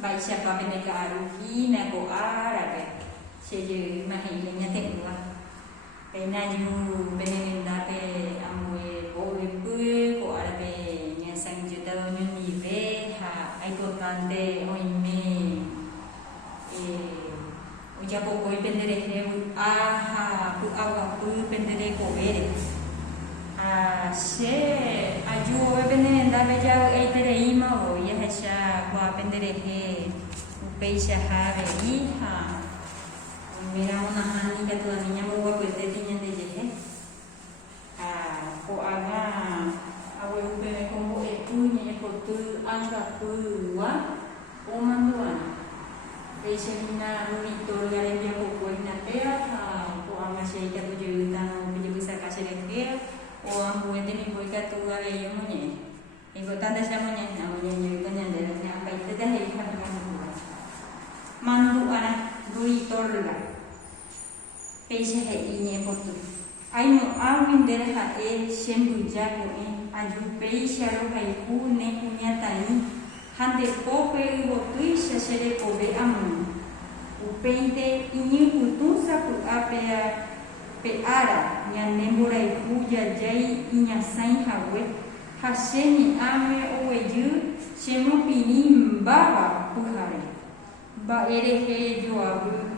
Baisha pameneka aruhi na ko arabe. Seje mahiling nya tekwa. Pena ju benenda pe amwe boe pu ko arabe nya sanjuta nyu nive ha ai ko tante oime uja ko koi pendere he aha pu awa pu pendere ko ere. Se aju benenda be ja ai tere ima o ya hasha ko pendere he upeisha ha be iha. Mira una hani que toda niña muy guapa que tiene de jeje. Ko aga awe upe como epunya ko tu anga puwa o manduana. Peisha hina monitor gare dia ko ko hina pea ko ama sheita tu juta no piju bisa kasih dia o ambu ende ni boy ka tu gare yo monye. Ego tanda sa monye na monye yo tanya de ni apa itu dah hei ka manduana monitor gare. Peisha he inye potu. Aino awin dere ha shembu jago aju peisha ro hai ku ne kunya tani hande pope ubo tuisha shere kobe amu. Upeinte inye kutunsa ku apea pe ara nya nembora iku ya jai inya sai hawe hasheni ame oweju shemo pini mbaba puhare. Ba ere he joabu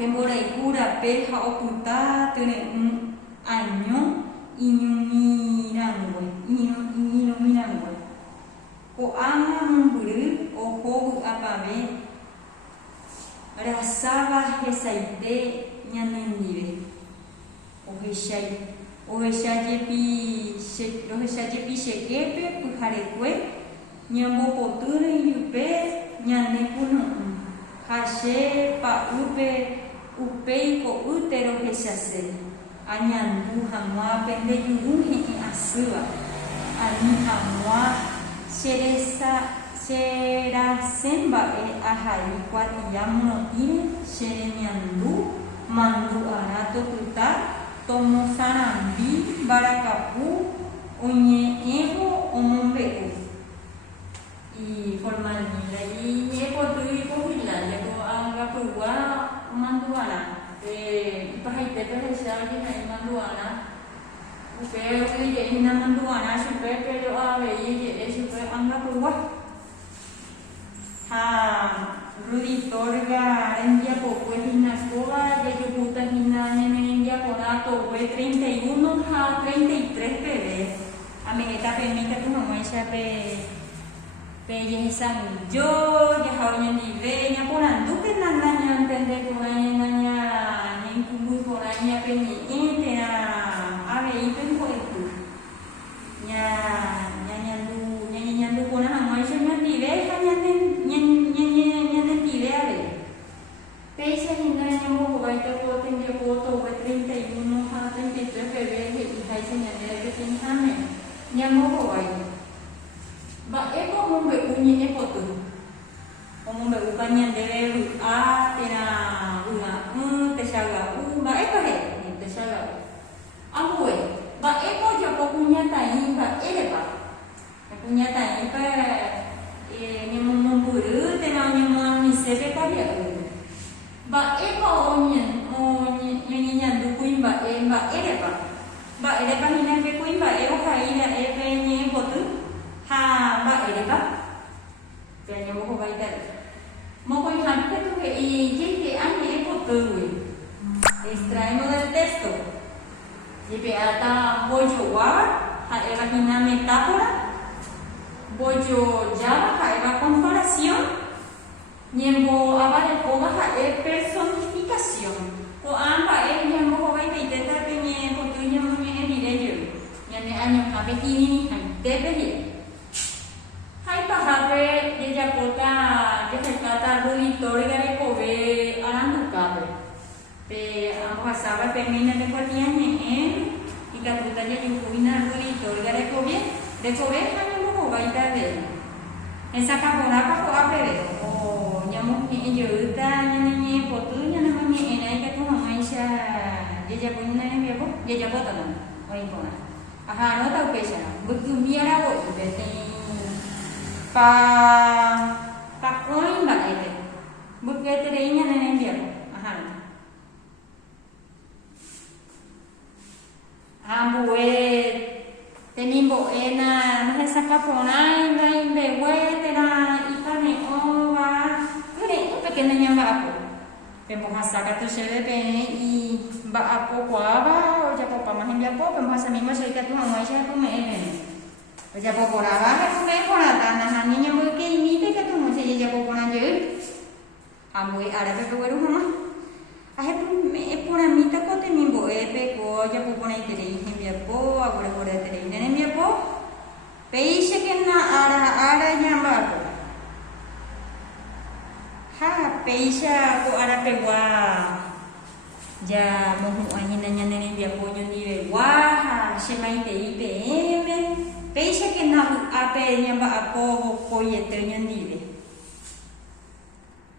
Temora ikura peja oculta tiene un año inumirangwe. Ko ama mumburu o hogu apabe rasaba hesaite nyanendive. Ohesajepi shekepe pujarekwe nyambo poture yupe nyanekunu. Hashe pa upei ko utero heshase anyandu hamwa pende yuruhi asua ani hamwa sera semba ahari kwati yamuno tine shere nyandu mandu arato tuta tomo sarambi barakapu onye ego omombeu y formal y epo tui ko hila lego anga pua manduana pahaite pele shagi na manduana upeo ye ina manduana super pero ave ye super anga pua ha rudi torga endia po hina koa ye que puta hina en endia ponato 31 ha 33 pele ameneta permite tu no maisha pe Peye sang yo ya hawnya ni ve nya poran tu ke nanya entende ko nya ning kubu ko nya pe ni ite na ave itu ko itu nya ko na mai se nya ni ve nya ti ve ave pese ni nya mo ko vai to tenge ko to 31 ha 33 pe ve he hai se nya de ke tin hame nya mo ko vai ba eko mumbe unyi eko tu mumbe ukanya dere a tena una te shaga ba eko he te shaga amwe ba eko ja ko kunya tai ba ele ba kunya tai pa ni mumburu tena ni mo ni sebe ka dia ba eko onye nyandu kuimba ele ba ele pa hina pe kuimba eko kaina pe ni eko tu ha ba ere ba kaya mo ko ba ita mo ko han que tu que y que ani ko tu extraemos del texto y pe ata boyo wa ha era una metáfora boyo ya ha era comparación niembo abare ko ha e personificación ko amba e niembo ko ba ita ta pe ni ko tu niembo ni ni de yo ni año ha pe ni debe Hai pahape ye jakota ye kata rui torigare kobe arandu kabe pe amwa saba femina de kwatiane ikatuta ye yukuina rui torigare kobe de kobe hani mo baita de esa kapona pa ko apere o nyamu ni yuta ni potu nya na ni enai ka tu maisha ye jakuina ne bebo ye jakota no oi pona aha no ta pesha butu miara wo bete pa coin ba bahasa kata sebebe i ba apo kuaba o ya popa más envia popa bahasa mismo se que tu mamá ya tu me o ya popa raba que tu me pora tan na niña muy que imite que tu no se ya popa na je amoi árabe pe weru mama ahe me pora mita ko te mimbo pe ko ya popa na ite envia po agora agora te ne envia po peise que na ara ya ba po ha peisa ko ara pe wa ya mohu ahina nyane dia ponyo ni wa ha semai te ipe peisa que na ape nyamba apo ko yete nyandi